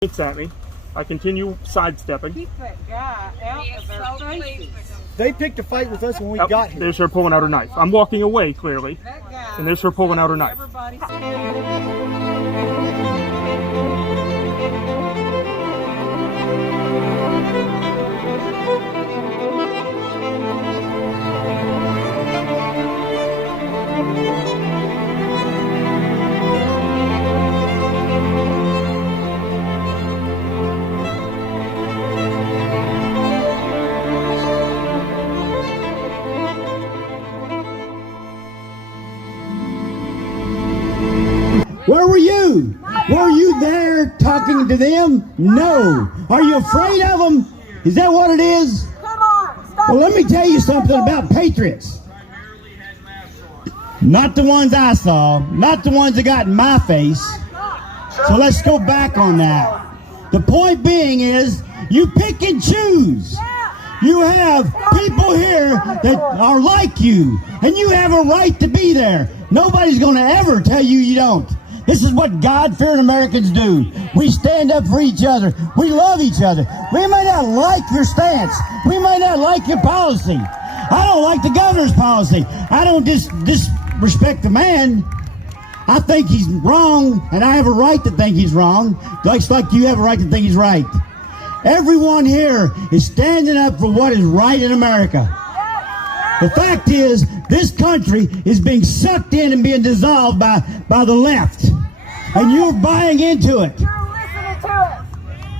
At me. I continue sidestepping. Keep that guy out of their faces. They picked a fight with us when we Oh, got here. there's her pulling out her knife. I'm walking away, clearly. That guy. And there's her pulling out her knife. Everybody. Where were you? Were you there talking to them? No. Are you afraid of them? Is that what it is? Come on. Stop. Well, let me tell you something about patriots. Not the ones I saw, not the ones that got in my face. So let's go back on that. The point being is, you pick and choose. You have people here that are like you, and you have a right to be there. Nobody's going to ever tell you you don't. This is what God-fearing Americans do. We stand up for each other. We love each other. We may not like your stance. We may not like your policy. I don't like the governor's policy. I don't disrespect the man. I think he's wrong, and I have a right to think he's wrong, just like you have a right to think he's right. Everyone here is standing up for what is right in America. The fact is, this country is being sucked in and being dissolved by the left. And you're buying into it. You're listening to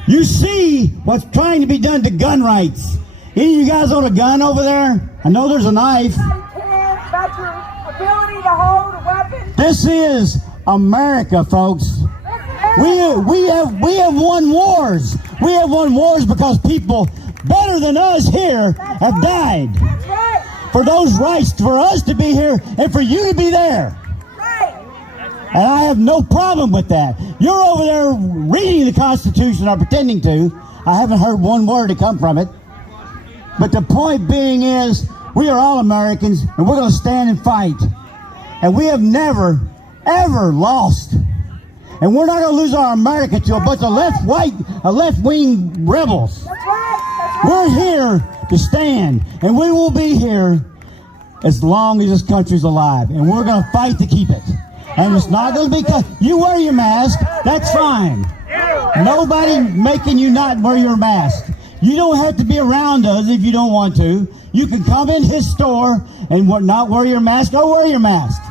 it. You see what's trying to be done to gun rights. Any of you guys own a gun over there? I know there's a knife. About your ability to hold a weapon. This is America, folks. We have won wars. We have won wars because people better than us here have died. That's right. For those rights, for us to be here and for you to be there. Right. And I have no problem with that. You're over there reading the Constitution or pretending to. I haven't heard one word to come from it. But the point being is, we are all Americans, and we're going to stand and fight. And we have never, ever lost. And we're not going to lose our America to a bunch of left-wing rebels. That's right. We're here to stand, and we will be here as long as this country's alive, and we're going to fight to keep it. And it's not going to be, you wear your mask, that's fine. Nobody making you not wear your mask. You don't have to be around us if you don't want to. You can come in his store and not wear your mask, or wear your mask.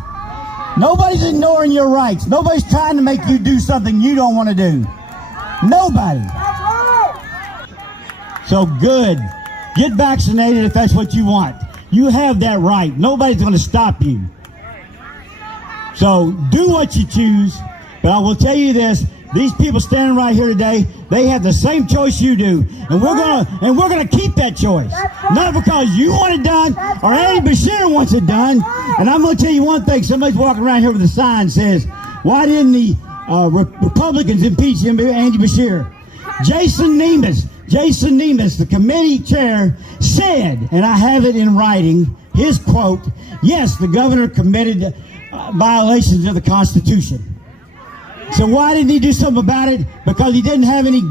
Nobody's ignoring your rights. Nobody's trying to make you do something you don't want to do. Nobody. That's right. So good. Get vaccinated if that's what you want. You have that right. Nobody's going to stop you. So do what you choose. But I will tell you this: these people standing right here today, they have the same choice you do, and we're gonna keep that choice. Not because you want it done or Andy Beshear wants it done. And I'm going to tell you one thing: somebody's walking around here with a sign that says, "Why didn't the Republicans impeach Andy Beshear?" Jason Nemeth, the committee chair, said, and I have it in writing, his quote: "Yes, the governor committed violations of the Constitution." So why didn't he do something about it? Because he didn't have any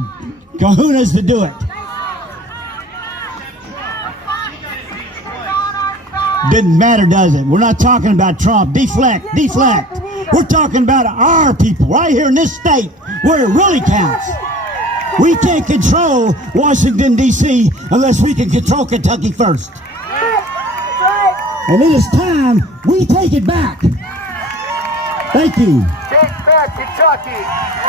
kahunas to do it. Didn't matter, does it? We're not talking about Trump. Deflect. We're talking about our people right here in this state where it really counts. We can't control Washington, D.C. unless we can control Kentucky first. And it is time we take it back. Thank you. Take back Kentucky!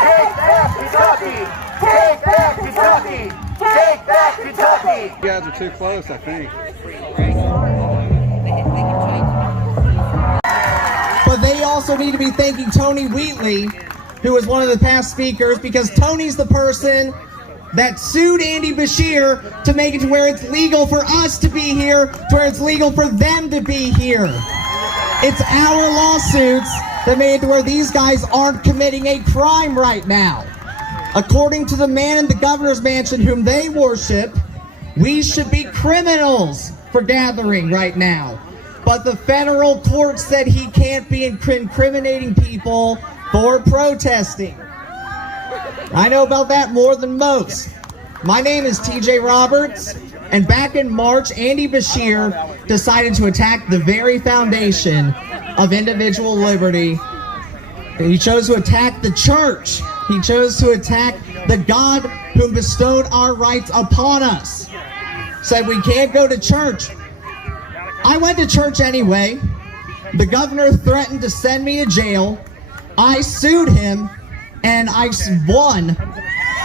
Take back Kentucky! Take back Kentucky! Take back Kentucky! You guys are too close, I think. But they also need to be thanking Tony Wheatley, who was one of the past speakers, because Tony's the person that sued Andy Beshear to make it to where it's legal for us to be here, to where it's legal for them to be here. It's our lawsuits that made it to where these guys aren't committing a crime right now. According to the man in the governor's mansion whom they worship, we should be criminals for gathering right now. But the federal court said he can't be incriminating people for protesting. I know about that more than most. My name is TJ Roberts, and back in March, Andy Beshear decided to attack the very foundation of individual liberty. He chose to attack the church. He chose to attack the God who bestowed our rights upon us. Said we can't go to church. I went to church anyway. The governor threatened to send me to jail. I sued him, and I won.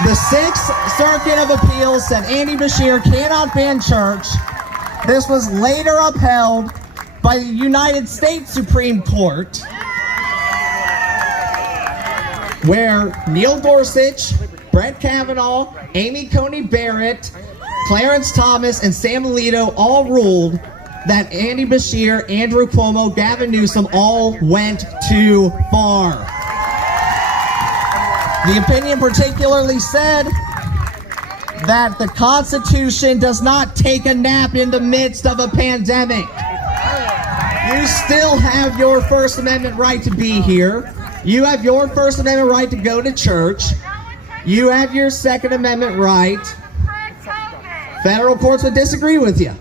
The Sixth Circuit of Appeals said Andy Beshear cannot ban church. This was later upheld by the United States Supreme Court, where Neil Gorsuch, Brett Kavanaugh, Amy Coney Barrett, Clarence Thomas, and Sam Alito all ruled that Andy Beshear, Andrew Cuomo, Gavin Newsom all went too far. The opinion particularly said that the Constitution does not take a nap in the midst of a pandemic. You still have your First Amendment right to be here. You have your First Amendment right to go to church. You have your Second Amendment right. Federal courts would disagree with you.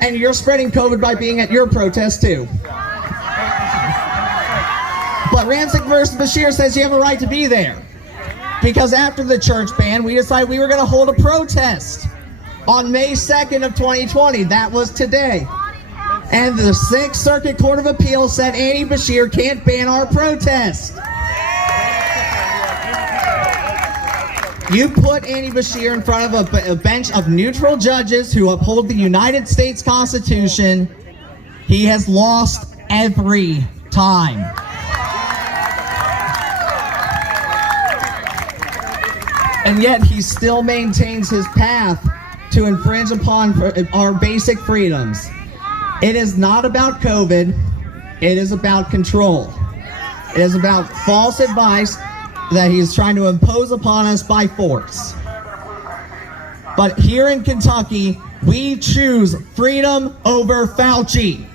And you're spreading COVID by being at your protest too. But Rancic versus Beshear says you have a right to be there. Because after the church ban, we decided we were going to hold a protest on May 2nd of 2020. That was today. And the Sixth Circuit Court of Appeals said Andy Beshear can't ban our protest. You put Andy Beshear in front of a bench of neutral judges who uphold the United States Constitution. He has lost every time. And yet he still maintains his path to infringe upon our basic freedoms. It is not about COVID. It is about control. It is about false advice that he is trying to impose upon us by force. But here in Kentucky, we choose freedom over Fauci.